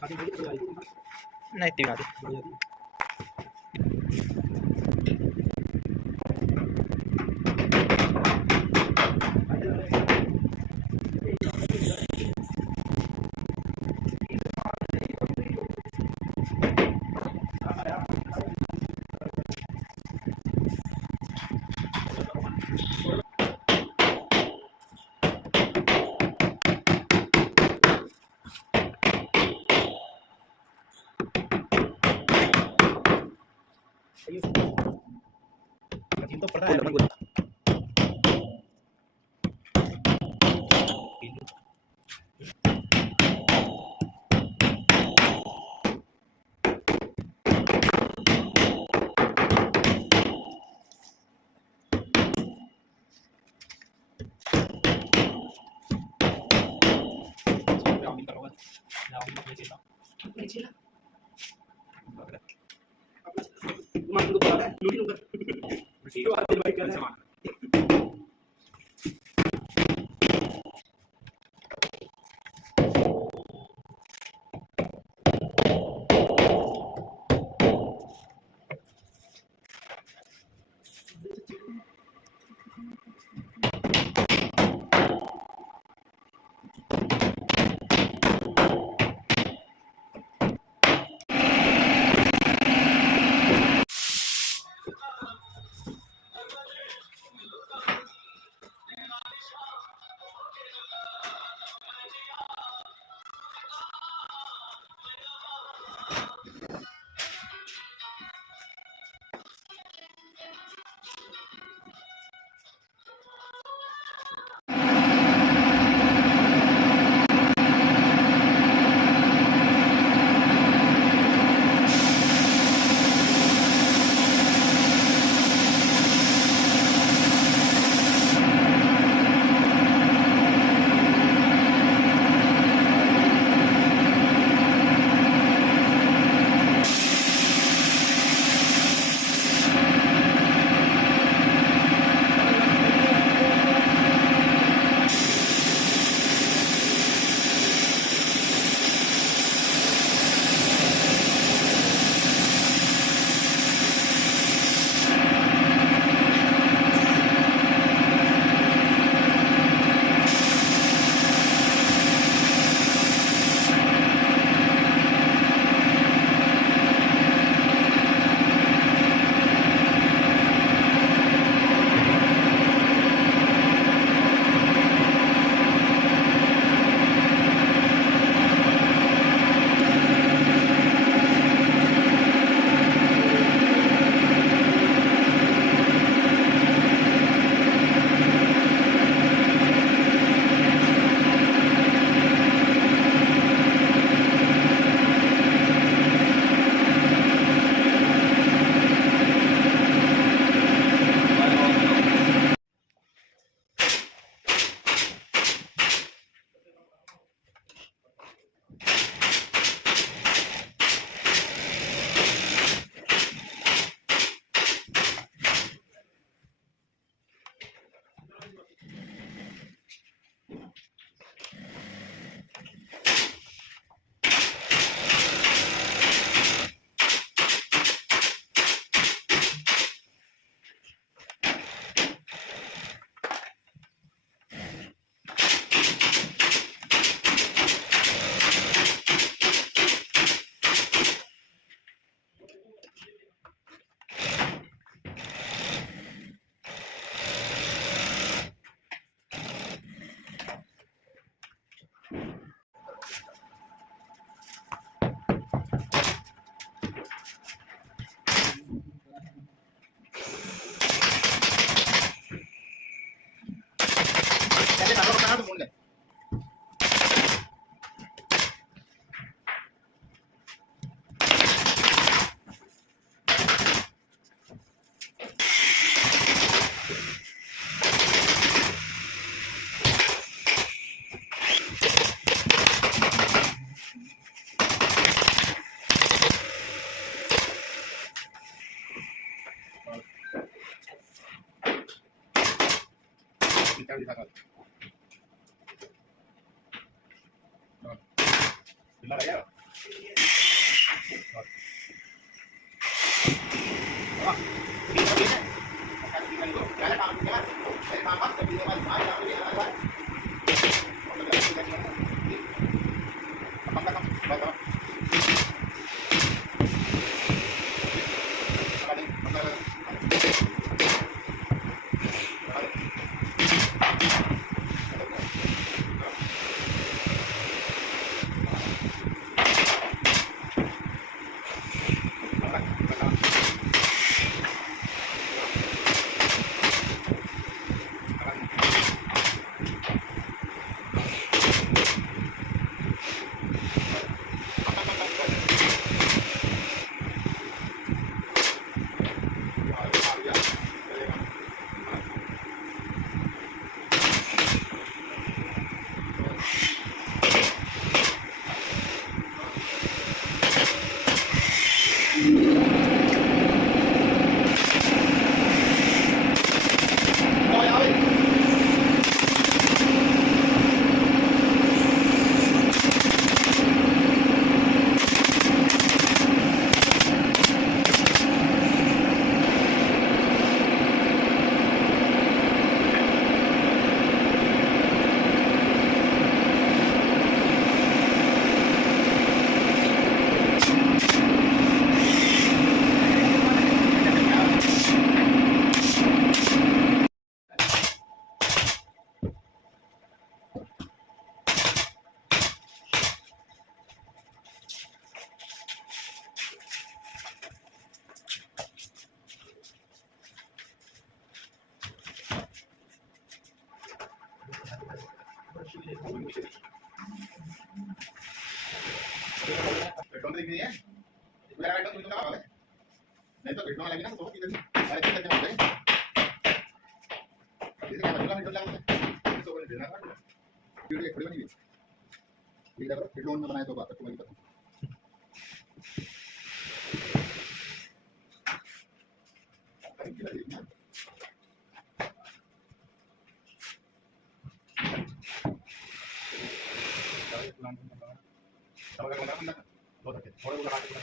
नहीं इतनी बना दी। तो पता है पेट्रोल दिख रही है मेरा पेट्रोल तुम लगाओ नहीं तो पेट्रोल लगी ना तो किधर अरे किधर चले गए इसे क्या मतलब पेट्रोल लगा इसको बोले देना था वीडियो खड़ी बनी हुई ये देखो पेट्रोल में बनाए तो बात तुम्हें पता बहुत अच्छे थोड़े लगा के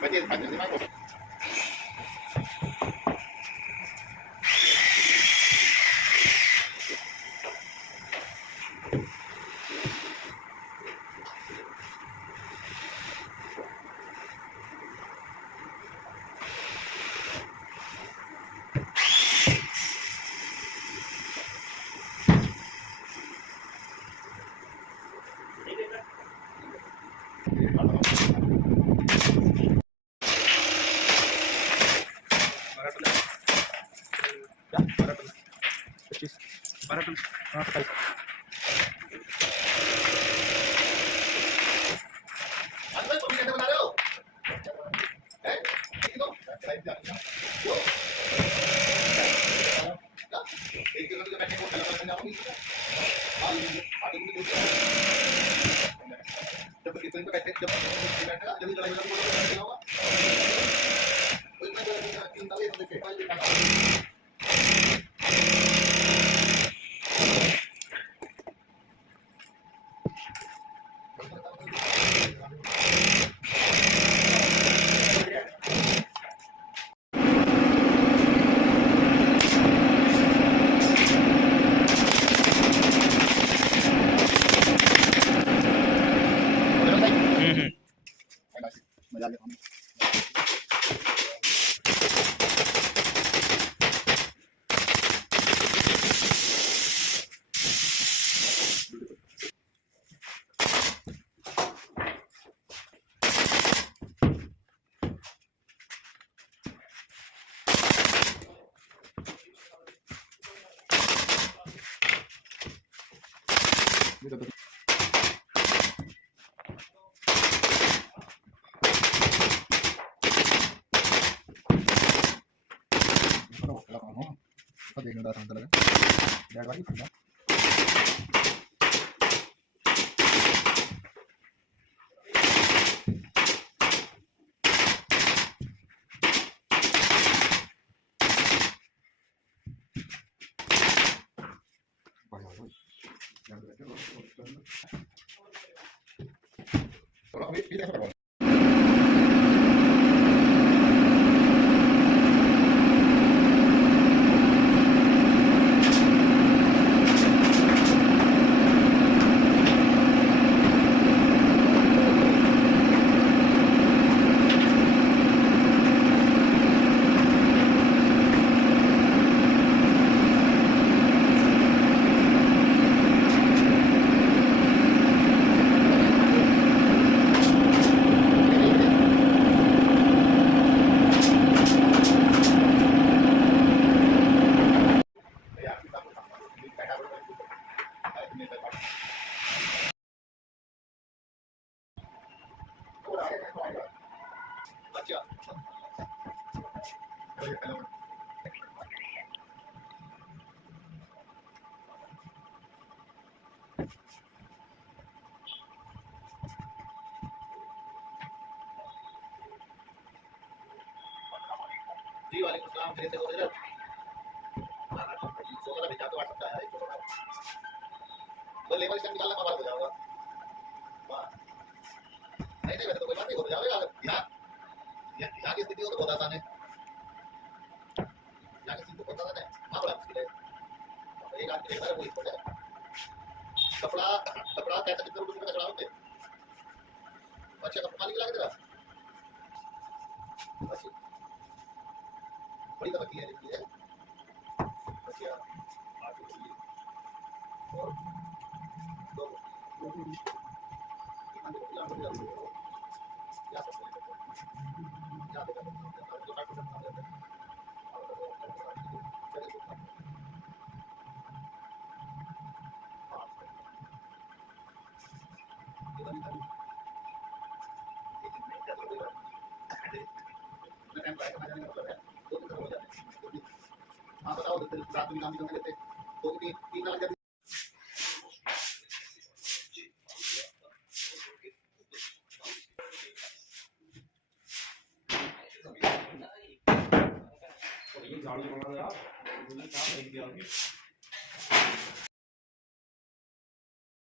बच्चे बच्चे से मारो Para बैठने को अलग अलग जाओगी हां आगे भी कुछ जब इतने पे बैठे जब बैठेगा जब लड़ाई लड़ाई होगा कोई मैं तीन ताले देखे मजा आ गया देखने का शांत लगा बैठ भाई थोड़ा भी देखो अच्छा जी वालेकुम सलाम मेरे से हो रहा है सोचा था भेजा तो आ सकता है तो लेवल इसका निकालना बात हो जाएगा नहीं नहीं वैसे तो कोई बात नहीं हो जाएगा यहाँ की स्थिति हो तो बहुत आसान है यहाँ की स्थिति तो बहुत आसान है वहाँ बड़ा मुश्किल है एक आदमी देखता है वो इसको कपड़ा कपड़ा कैसा कितने रुपए का चढ़ा होते अच्छा कपड़ा मालिक लगा तेरा अच्छा बड़ी तरक्की है ये अच्छा आगे चलिए और दो कितना देखो या सब या देखो जो काट सकता है हाँ बताओ रात में काम भी करने देते तो तीन लग जाती झाड़ू बना दे आप